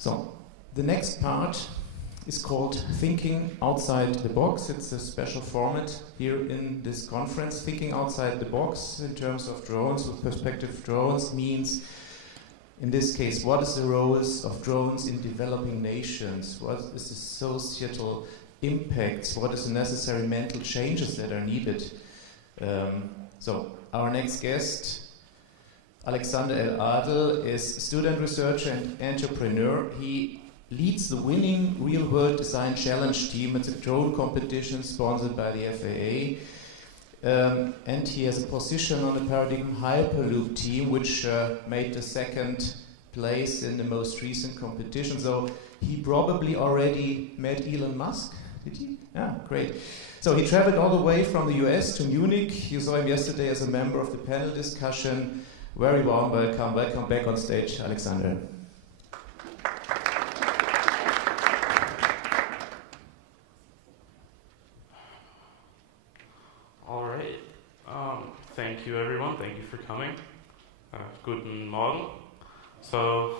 So, the next part is called Thinking Outside the Box. It's a special format here in this conference. Thinking outside the box in terms of drones, with perspective drones, means, in this case, what is the role of drones in developing nations? What is the societal impacts? What is the necessary mental changes that are needed? So, our next guest, Karim El Adl, is student researcher and entrepreneur. He leads the winning real-world design challenge team. It's a drone competition sponsored by the FAA. And he has a position on the Paradigm Hyperloop team, which made the second place in the most recent competition. So he probably already met Elon Musk. Did he? Yeah, great. So he traveled all the way from the US to Munich. You saw him yesterday as a member of the panel discussion. Very warm welcome. Welcome back on stage, Alexander. All right. Thank you, everyone. Thank you for coming. Guten Morgen. So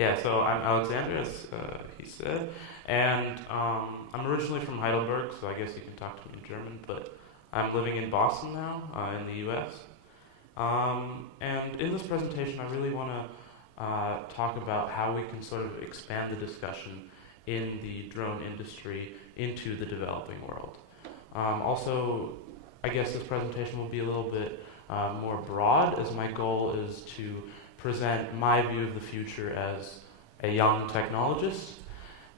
I'm Alexander, as he said, and I'm originally from Heidelberg, so I guess you can talk to me in German, but I'm living in Boston now, in the US. And in this presentation, I really want to talk about how we can sort of expand the discussion in the drone industry into the developing world. Also, I guess this presentation will be a little bit more broad, as my goal is to present my view of the future as a young technologist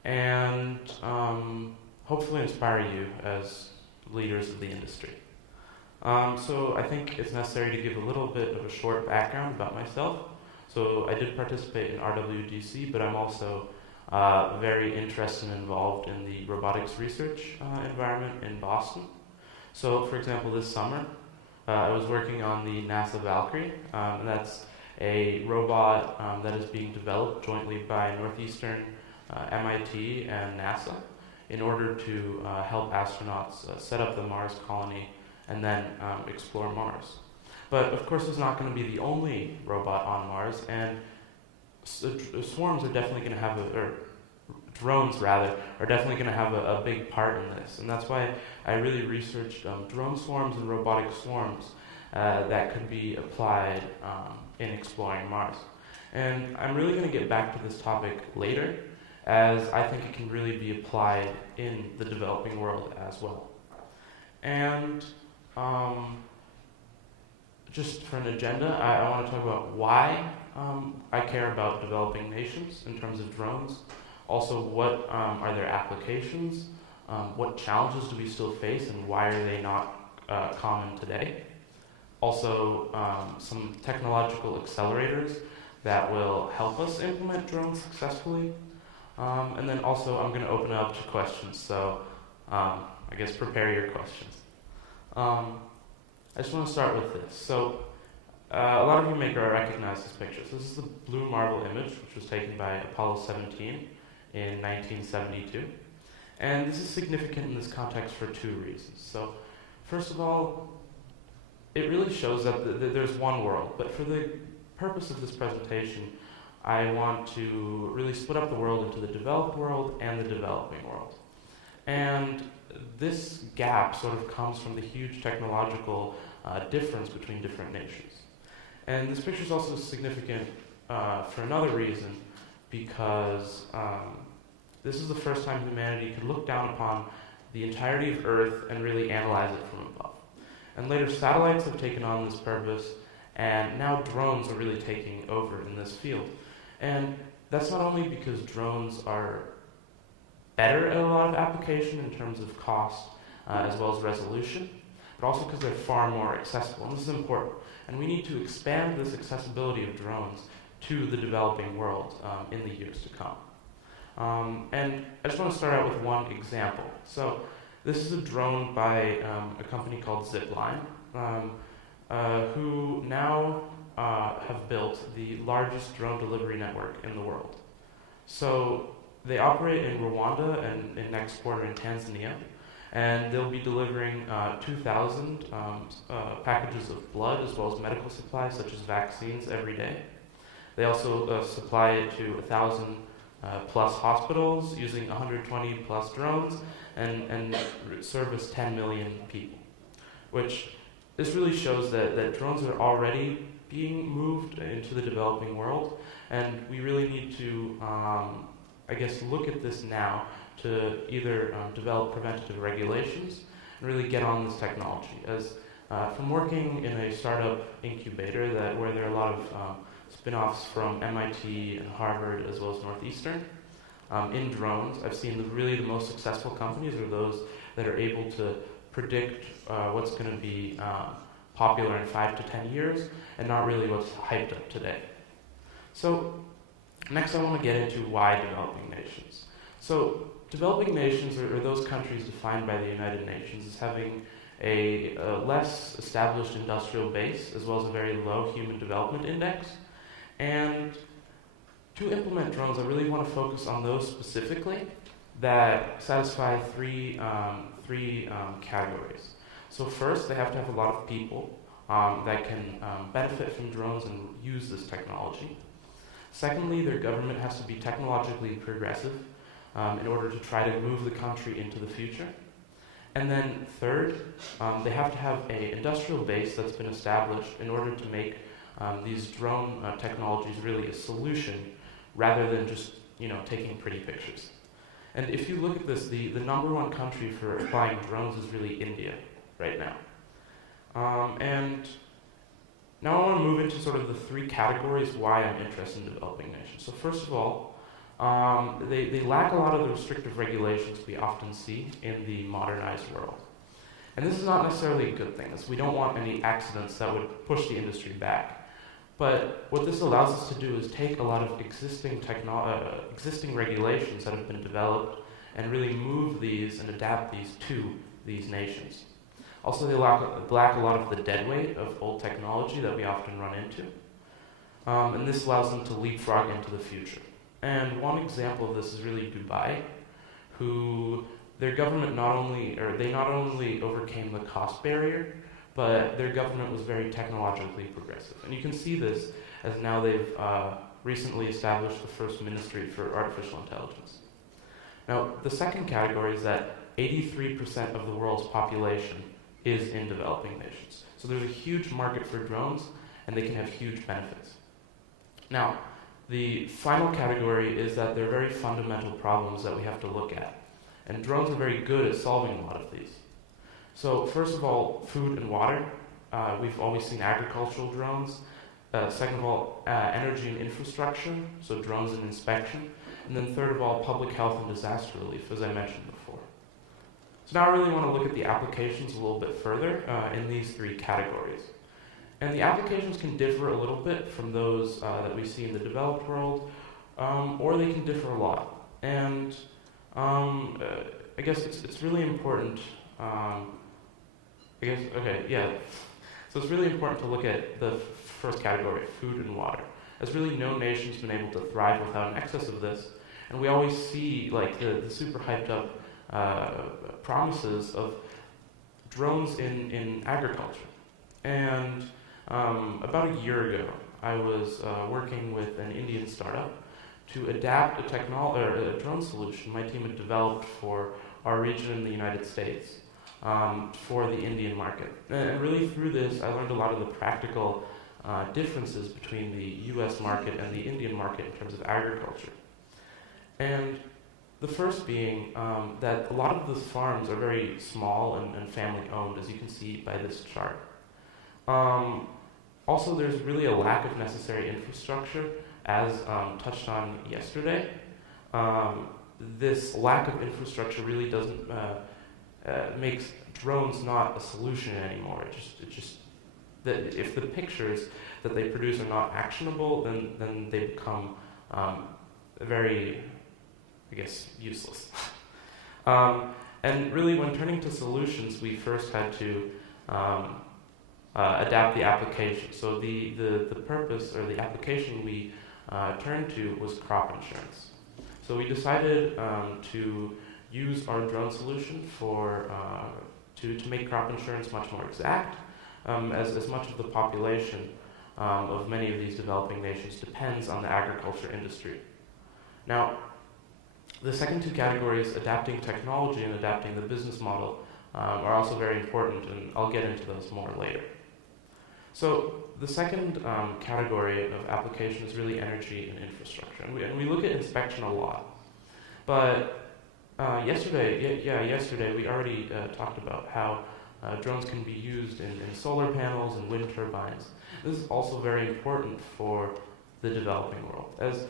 and hopefully inspire you as leaders of the industry. So I think it's necessary to give a little bit of a short background about myself. So I did participate in RWDC, but I'm also very interested and involved in the robotics research environment in Boston. So for example, this summer, I was working on the NASA Valkyrie, and that's a robot that is being developed jointly by Northeastern, MIT, and NASA in order to help astronauts set up the Mars colony and then explore Mars. But of course, it's not going to be the only robot on Mars, and swarms are definitely going to have drones rather, are definitely going to have a big part in this. And that's why I really researched drone swarms and robotic swarms that could be applied in exploring Mars. And I'm really going to get back to this topic later, as I think it can really be applied in the developing world as well. And just for an agenda, I want to talk about why I care about developing nations in terms of drones. Also, what are their applications? What challenges do we still face, and why are they not common today? Also, some technological accelerators that will help us implement drones successfully. And then also, I'm going to open it up to questions, so I guess prepare your questions. I just want to start with this. So, a lot of you may recognize this picture. So this is the blue marble image, which was taken by Apollo 17 in 1972. And this is significant in this context for two reasons. So, first of all, it really shows that there's one world. But for the purpose of this presentation, I want to really split up the world into the developed world and the developing world. And this gap sort of comes from the huge technological difference between different nations. And this picture is also significant for another reason, because this is the first time humanity could look down upon the entirety of Earth and really analyze it from above. And later satellites have taken on this purpose, and now drones are really taking over in this field. And that's not only because drones are better at a lot of application in terms of cost as well as resolution, but also because they're far more accessible. And this is important. And we need to expand this accessibility of drones to the developing world in the years to come. And I just want to start out with one example. So this is a drone by a company called Zipline, who now have built the largest drone delivery network in the world. So they operate in Rwanda and in next quarter in Tanzania, and they'll be delivering 2,000 packages of blood as well as medical supplies such as vaccines every day. They also supply it to 1,000 plus hospitals using 120 plus drones and service 10 million people, which this really shows that drones are already being moved into the developing world, and we really need to, I guess, look at this now to either develop preventative regulations and really get on this technology. As from working in a startup incubator where there are a lot of spin-offs from MIT and Harvard as well as Northeastern, in drones, I've seen the most successful companies are those that are able to predict what's going to be popular in 5 to 10 years and not really what's hyped up today. So next I want to get into why developing nations. So developing nations are those countries defined by the United Nations as having a less established industrial base as well as a very low human development index. And to implement drones, I really want to focus on those specifically that satisfy three categories. So first, they have to have a lot of people that can benefit from drones and use this technology. Secondly, their government has to be technologically progressive in order to try to move the country into the future. And then third, they have to have an industrial base that's been established in order to make these drone technologies really a solution rather than just taking pretty pictures. And if you look at this, the number one country for applying drones is really India right now. And now I want to move into sort of the three categories why I'm interested in developing nations. So first of all, they lack a lot of the restrictive regulations we often see in the modernized world. And this is not necessarily a good thing, as we don't want any accidents that would push the industry back. But what this allows us to do is take a lot of existing regulations that have been developed and really move these and adapt these to these nations. Also, they lack a lot of the dead weight of old technology that we often run into. And this allows them to leapfrog into the future. And one example of this is really Dubai, who their government not only overcame the cost barrier, but their government was very technologically progressive. And you can see this as now they've recently established the first ministry for artificial intelligence. Now, the second category is that 83% of the world's population is in developing nations. So there's a huge market for drones, and they can have huge benefits. Now, the final category is that there are very fundamental problems that we have to look at. And drones are very good at solving a lot of these. So first of all, food and water. We've always seen agricultural drones. Second of all, energy and infrastructure, so drones and inspection. And then third of all, public health and disaster relief, as I mentioned before. So now I really want to look at the applications a little bit further in these three categories. And the applications can differ a little bit from those that we see in the developed world, or they can differ a lot. And I guess it's really important. So it's really important to look at the first category, food and water, as really no nation's been able to thrive without an excess of this. And we always see like the super hyped up promises of drones in agriculture. And about a year ago, I was working with an Indian startup to adapt a drone solution my team had developed for our region in the United States. For the Indian market. And really through this, I learned a lot of the practical differences between the US market and the Indian market in terms of agriculture. And the first being that a lot of the farms are very small and family owned, as you can see by this chart. Also, there's really a lack of necessary infrastructure, as touched on yesterday. This lack of infrastructure really doesn't makes drones not a solution anymore. It just that if the pictures that they produce are not actionable, then they become very, I guess, useless. And really, when turning to solutions, we first had to adapt the application. So the purpose or the application we turned to was crop insurance. So we decided to use our drone solution for to make crop insurance much more exact, as much of the population of many of these developing nations depends on the agriculture industry. Now, the second two categories, adapting technology and adapting the business model, are also very important, and I'll get into those more later. So the second category of application is really energy and infrastructure. And we look at inspection a lot. But yesterday we already talked about how drones can be used in solar panels and wind turbines. This is also very important for the developing world, as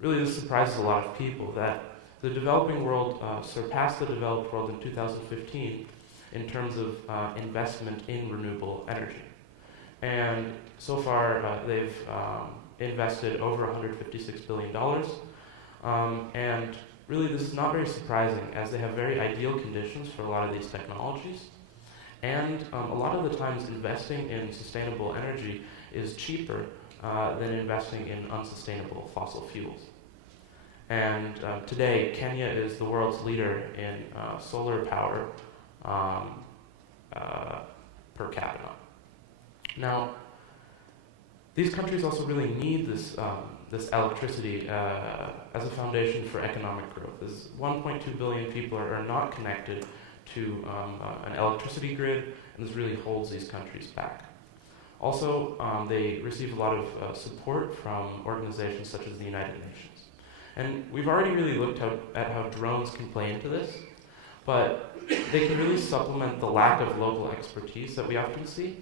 really this surprises a lot of people that the developing world surpassed the developed world in 2015 in terms of investment in renewable energy. And so far they've invested over $156 billion. And really this is not very surprising, as they have very ideal conditions for a lot of these technologies. And a lot of the times investing in sustainable energy is cheaper than investing in unsustainable fossil fuels. And today, Kenya is the world's leader in solar power per capita. Now, these countries also really need this electricity as a foundation for economic growth. As 1.2 billion people are not connected to an electricity grid, and this really holds these countries back. Also, they receive a lot of support from organizations such as the United Nations. And we've already really looked at how drones can play into this, but they can really supplement the lack of local expertise that we often see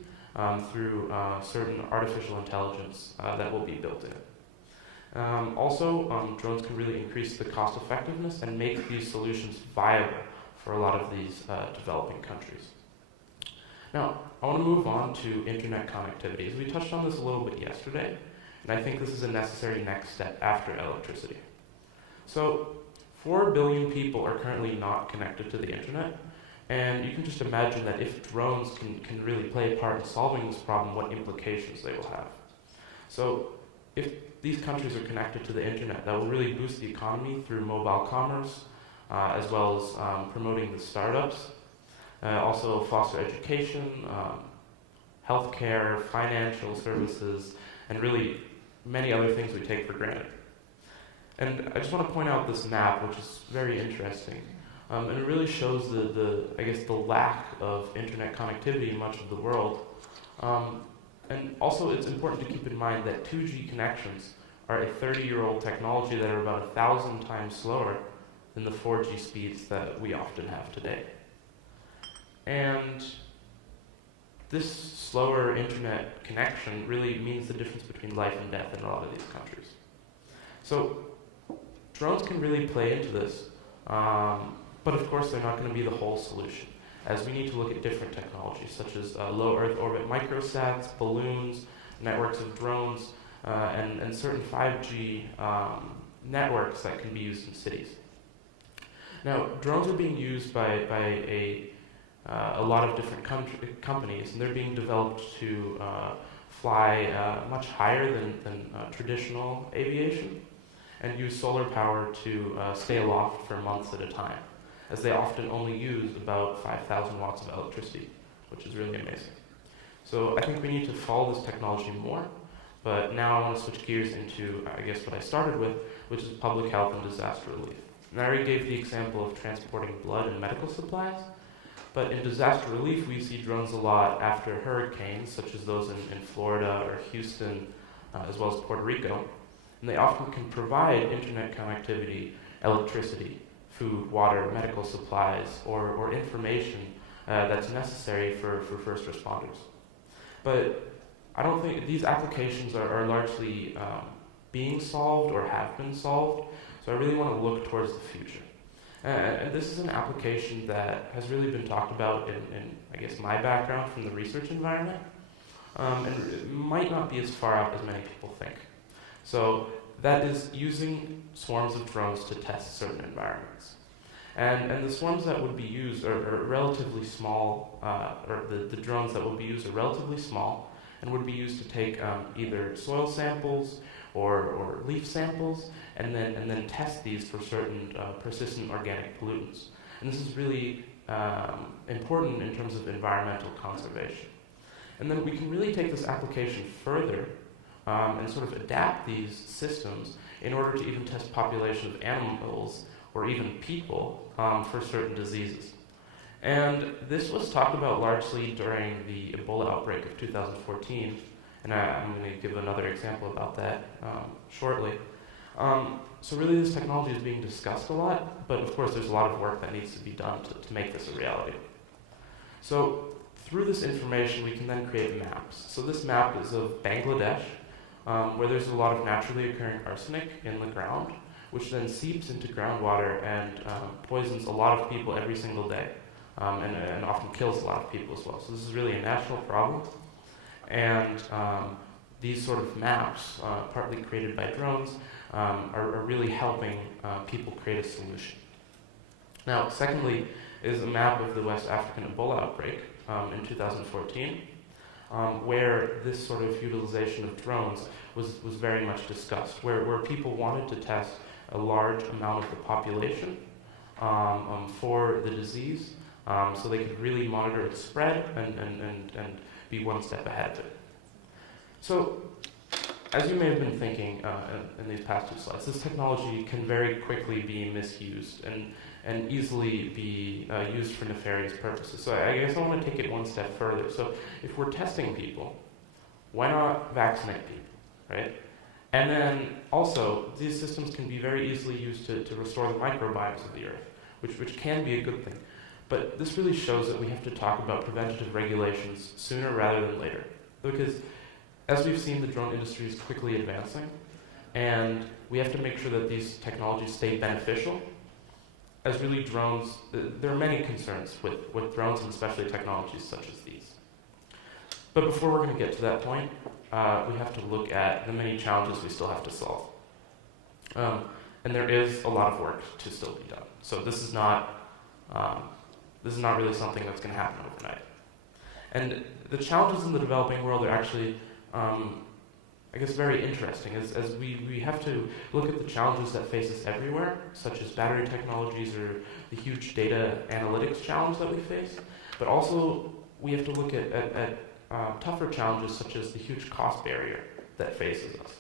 through certain artificial intelligence that will be built in. Also, drones can really increase the cost effectiveness and make these solutions viable for a lot of these developing countries. Now, I want to move on to internet connectivity. As we touched on this a little bit yesterday, and I think this is a necessary next step after electricity. So, 4 billion people are currently not connected to the internet, and you can just imagine that if drones can really play a part in solving this problem, what implications they will have. So, if these countries are connected to the internet, that will really boost the economy through mobile commerce, as well as promoting the startups, also foster education, healthcare, financial services, and really many other things we take for granted. And I just want to point out this map, which is very interesting. And it really shows the lack of internet connectivity in much of the world. And also it's important to keep in mind that 2G connections are a 30-year-old technology that are about 1,000 times slower than the 4G speeds that we often have today. And this slower internet connection really means the difference between life and death in a lot of these countries. So drones can really play into this, but of course they're not going to be the whole solution, as we need to look at different technologies such as low Earth orbit microsats, balloons, networks of drones, and certain 5G networks that can be used in cities. Now, drones are being used by a lot of different companies, and they're being developed to fly much higher than traditional aviation, and use solar power to stay aloft for months at a time, as they often only use about 5,000 watts of electricity, which is really amazing. So I think we need to follow this technology more, but now I want to switch gears into, I guess, what I started with, which is public health and disaster relief. And I already gave the example of transporting blood and medical supplies, but in disaster relief we see drones a lot after hurricanes, such as those in Florida or Houston, as well as Puerto Rico. And they often can provide internet connectivity, electricity, food, water, medical supplies, or information that's necessary for first responders. But I don't think these applications are largely being solved or have been solved, so I really want to look towards the future. And this is an application that has really been talked about in I guess, my background from the research environment, and it might not be as far out as many people think. So that is using swarms of drones to test certain environments. And the swarms that would be used are relatively small, or the drones that would be used are relatively small, and would be used to take either soil samples or leaf samples, and then test these for certain persistent organic pollutants. And this is really important in terms of environmental conservation. And then we can really take this application further and sort of adapt these systems in order to even test populations of animals or even people for certain diseases. And this was talked about largely during the Ebola outbreak of 2014, and I'm going to give another example about that shortly. So really this technology is being discussed a lot, but of course there's a lot of work that needs to be done to make this a reality. So through this information we can then create maps. So this map is of Bangladesh, where there's a lot of naturally occurring arsenic in the ground, which then seeps into groundwater and poisons a lot of people every single day, and often kills a lot of people as well. So this is really a national problem. And these sort of maps, partly created by drones, are really helping people create a solution. Now, secondly, is a map of the West African Ebola outbreak in 2014, where this sort of utilization of drones was very much discussed, where people wanted to test a large amount of the population for the disease, so they could really monitor its spread and be one step ahead of it. So, as you may have been thinking in these past two slides, this technology can very quickly be misused and easily be used for nefarious purposes. So I guess I want to take it one step further. So if we're testing people, why not vaccinate people, right? And then also, these systems can be very easily used to restore the microbiomes of the earth, which can be a good thing. But this really shows that we have to talk about preventative regulations sooner rather than later. Because as we've seen, the drone industry is quickly advancing, and we have to make sure that these technologies stay beneficial. As really drones, there are many concerns with drones and especially technologies such as these. But before we're going to get to that point, we have to look at the many challenges we still have to solve. And there is a lot of work to still be done. So this is not really something that's going to happen overnight. And the challenges in the developing world are actually, I guess, very interesting, as we have to look at the challenges that face us everywhere, such as battery technologies or the huge data analytics challenge that we face, but also we have to look at tougher challenges such as the huge cost barrier that faces us.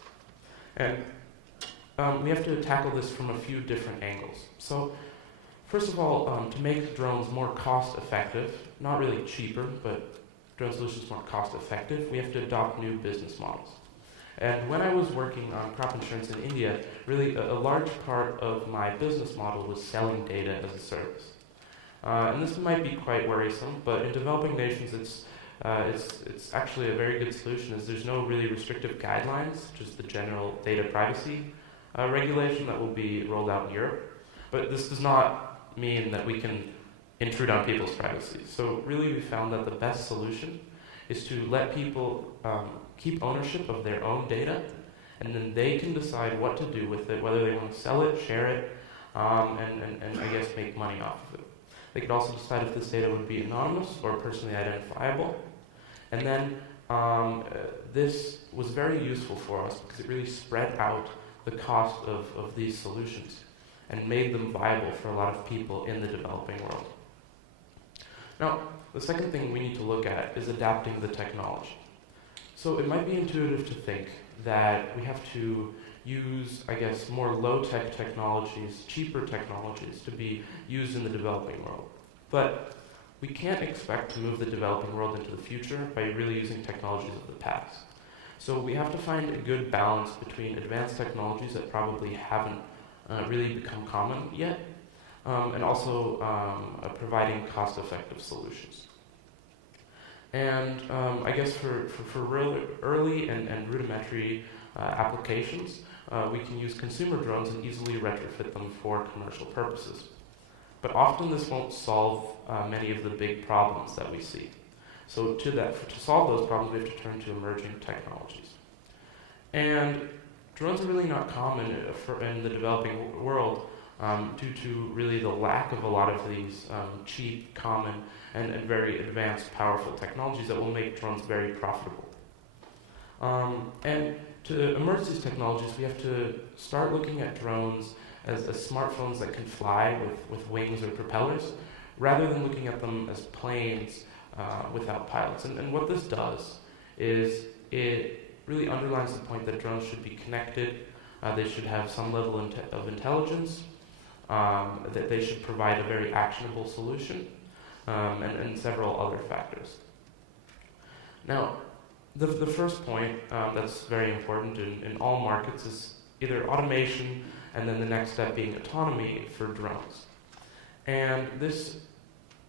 And we have to tackle this from a few different angles. So first of all, to make drones more cost effective, not really cheaper, but drone solutions more cost effective, we have to adopt new business models. And when I was working on crop insurance in India, really a large part of my business model was selling data as a service. And this might be quite worrisome, but in developing nations it's actually a very good solution, as there's no really restrictive guidelines, just the general data privacy regulation that will be rolled out in Europe. But this does not mean that we can intrude on people's privacy. So really we found that the best solution is to let people keep ownership of their own data, and then they can decide what to do with it, whether they want to sell it, share it, and I guess make money off of it. They could also decide if this data would be anonymous or personally identifiable. And then this was very useful for us because it really spread out the cost of these solutions and made them viable for a lot of people in the developing world. Now, the second thing we need to look at is adapting the technology. So it might be intuitive to think that we have to use, I guess, more low-tech technologies, cheaper technologies to be used in the developing world. But we can't expect to move the developing world into the future by really using technologies of the past. So we have to find a good balance between advanced technologies that probably haven't really become common yet, and also providing cost-effective solutions. And I guess for really early and rudimentary applications, we can use consumer drones and easily retrofit them for commercial purposes. But often this won't solve many of the big problems that we see. So to solve those problems, we have to turn to emerging technologies. And drones are really not common in the developing world due to really the lack of a lot of these cheap, common, and very advanced, powerful technologies that will make drones very profitable. And to emerge these technologies, we have to start looking at drones as smartphones that can fly with wings or propellers, rather than looking at them as planes without pilots. And what this does is it really underlines the point that drones should be connected, they should have some level of intelligence, that they should provide a very actionable solution, and several other factors. Now, the first point that's very important in all markets is either automation and then the next step being autonomy for drones. And this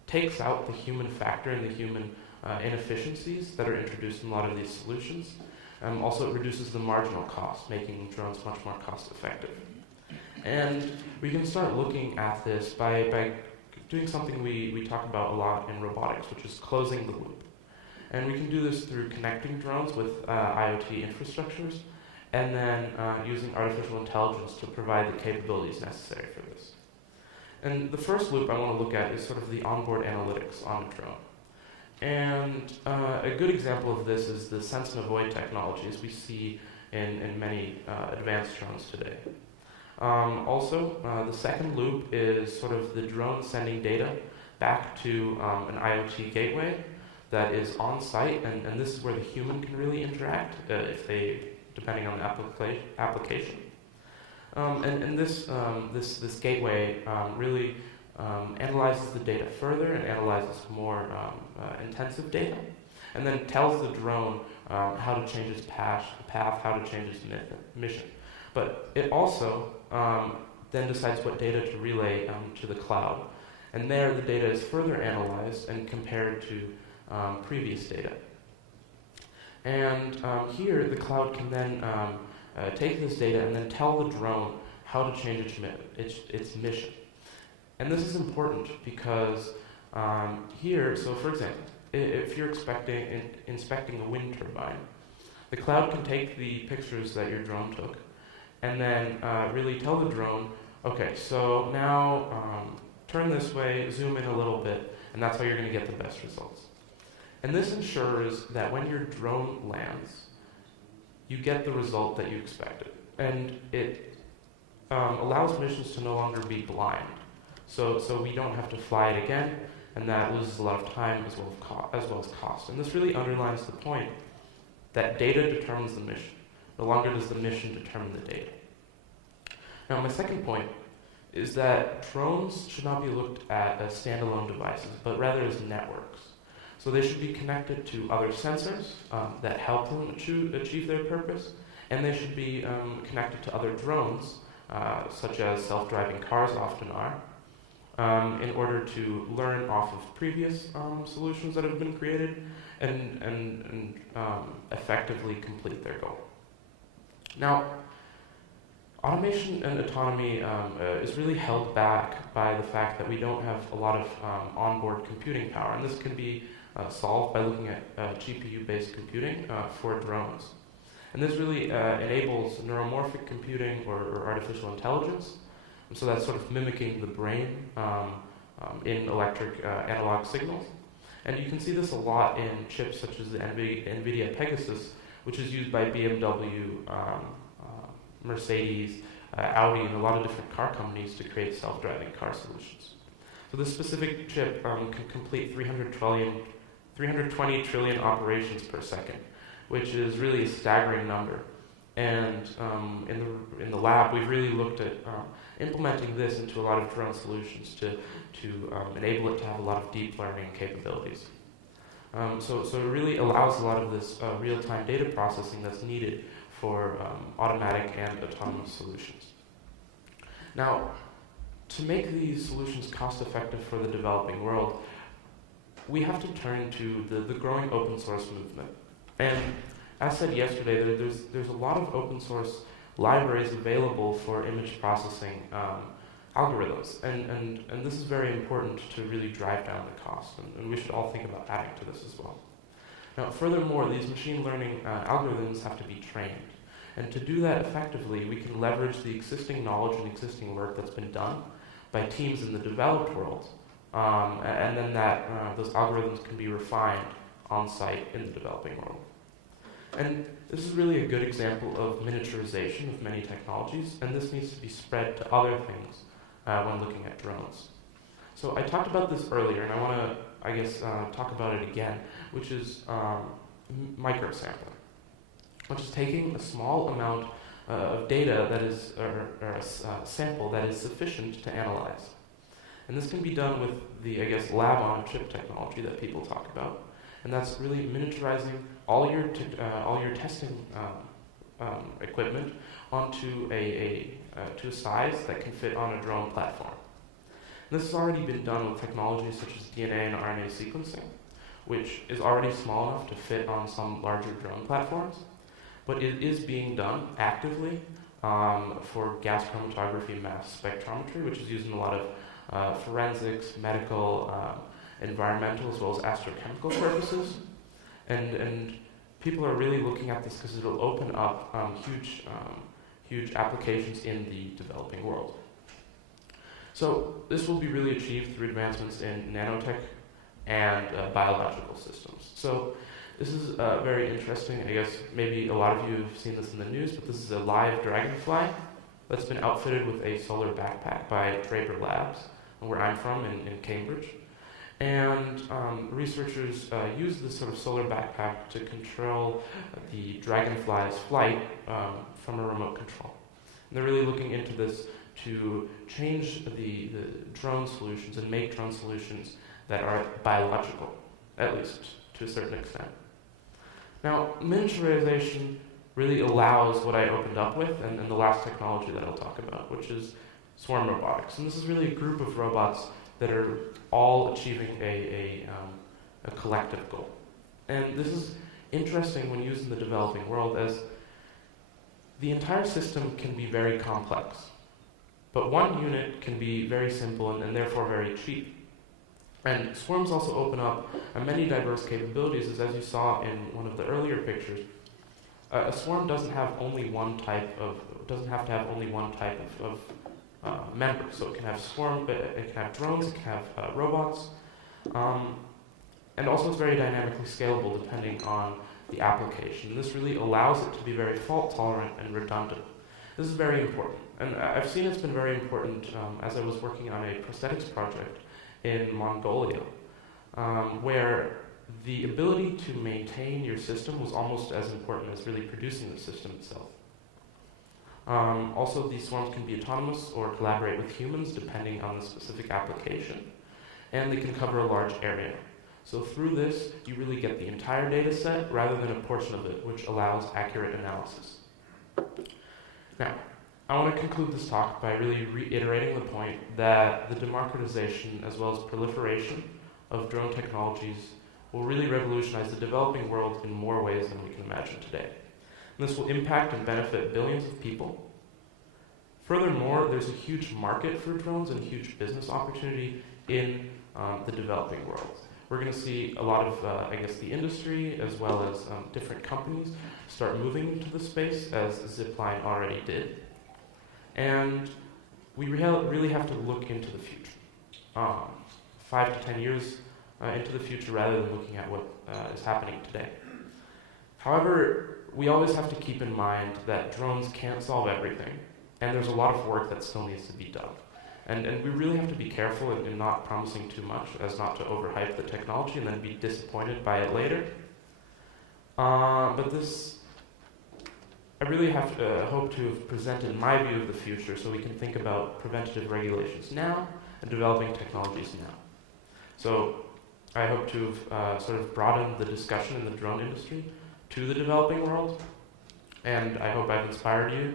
takes out the human factor and the human inefficiencies that are introduced in a lot of these solutions. Also, it reduces the marginal cost, making drones much more cost effective. And we can start looking at this by doing something we talk about a lot in robotics, which is closing the loop. And we can do this through connecting drones with IoT infrastructures, and then using artificial intelligence to provide the capabilities necessary for this. And the first loop I want to look at is sort of the onboard analytics on a drone. And a good example of this is the sense and avoid technologies we see in many advanced drones today. Also, the second loop is sort of the drone sending data back to an IoT gateway that is on site, and this is where the human can really interact, depending on the application. And this gateway really analyzes the data further and analyzes more intensive data, and then tells the drone how to change its path, how to change its mission. But it also then decides what data to relay to the cloud. And there the data is further analyzed and compared to previous data. And here the cloud can then take this data and then tell the drone how to change its mission. And this is important because here, so for example, if you're inspecting a wind turbine, the cloud can take the pictures that your drone took and then really tell the drone, okay, so now turn this way, zoom in a little bit, and that's how you're going to get the best results. And this ensures that when your drone lands, you get the result that you expected. And it allows missions to no longer be blind. So we don't have to fly it again, and that loses a lot of time as well as cost. And this really underlines the point that data determines the mission. No longer does the mission determine the data. Now, my second point is that drones should not be looked at as standalone devices, but rather as networks. So they should be connected to other sensors that help them achieve their purpose, and they should be connected to other drones, such as self-driving cars often are, in order to learn off of previous solutions that have been created and effectively complete their goal. Now, automation and autonomy is really held back by the fact that we don't have a lot of onboard computing power, and this can be solved by looking at GPU-based computing for drones. And this really enables neuromorphic computing or artificial intelligence. And so that's sort of mimicking the brain in electric analog signals. And you can see this a lot in chips such as the NVIDIA Pegasus, which is used by BMW, Mercedes, Audi, and a lot of different car companies to create self-driving car solutions. So this specific chip can complete 320 trillion operations per second, which is really a staggering number. And in the lab, we've really looked at implementing this into a lot of drone solutions to enable it to have a lot of deep learning capabilities. So it really allows a lot of this real-time data processing that's needed for automatic and autonomous solutions. Now, to make these solutions cost-effective for the developing world, we have to turn to the growing open source movement. And as said yesterday, there's a lot of open source libraries available for image processing algorithms. And this is very important to really drive down the cost. And we should all think about adding to this as well. Now, furthermore, these machine learning algorithms have to be trained. And to do that effectively, we can leverage the existing knowledge and existing work that's been done by teams in the developed world. And then those algorithms can be refined on site in the developing world. And this is really a good example of miniaturization of many technologies, and this needs to be spread to other things when looking at drones. So I talked about this earlier, and I want talk about it again, which is microsampling, which is taking a small amount of data that is, or a sample that is sufficient to analyze. And this can be done with the, lab-on-a-chip technology that people talk about. And that's really miniaturizing all your testing equipment onto to a size that can fit on a drone platform. And this has already been done with technologies such as DNA and RNA sequencing, which is already small enough to fit on some larger drone platforms. But it is being done actively for gas chromatography mass spectrometry, which is used in a lot of forensics, medical, environmental, as well as astrochemical purposes. And people are really looking at this because it'll open up huge applications in the developing world. So this will be really achieved through advancements in nanotech and biological systems. So this is very interesting. I guess maybe a lot of you have seen this in the news, but this is a live dragonfly that's been outfitted with a solar backpack by Draper Labs, where I'm from in Cambridge. And researchers use this sort of solar backpack to control the dragonfly's flight from a remote control. And they're really looking into this to change the drone solutions and make drone solutions that are biological, at least to a certain extent. Now, miniaturization really allows what I opened up with and the last technology that I'll talk about, which is swarm robotics. And this is really a group of robots that are all achieving a collective goal. And this is interesting when used in the developing world, as the entire system can be very complex. But one unit can be very simple and therefore very cheap. And swarms also open up many diverse capabilities, as you saw in one of the earlier pictures. A swarm doesn't have to have only one type of members. So it can have it can have drones, it can have robots, and also it's very dynamically scalable depending on the application. This really allows it to be very fault tolerant and redundant. This is very important, and I've seen it's been very important as I was working on a prosthetics project in Mongolia, where the ability to maintain your system was almost as important as really producing the system itself. Also, these swarms can be autonomous or collaborate with humans depending on the specific application, and they can cover a large area. So through this, you really get the entire data set rather than a portion of it, which allows accurate analysis. Now, I want to conclude this talk by really reiterating the point that the democratization as well as proliferation of drone technologies will really revolutionize the developing world in more ways than we can imagine today. And this will impact and benefit billions of people. Furthermore, there's a huge market for drones and a huge business opportunity in the developing world. We're going to see a lot of, the industry as well as different companies start moving into the space, as Zipline already did. And we really have to look into the future, 5 to 10 years into the future, rather than looking at what is happening today. However, we always have to keep in mind that drones can't solve everything, and there's a lot of work that still needs to be done. And we really have to be careful in not promising too much, as not to overhype the technology and then be disappointed by it later. But this, I really have to hope to have presented my view of the future so we can think about preventative regulations now and developing technologies now. So I hope to have sort of broadened the discussion in the drone industry to the developing world, and I hope I've inspired you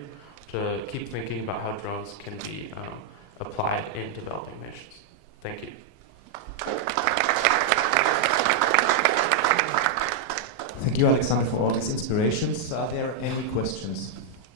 to keep thinking about how drones can be applied in developing nations. Thank you. Thank you, Alexander, for all these inspirations. Are there any questions?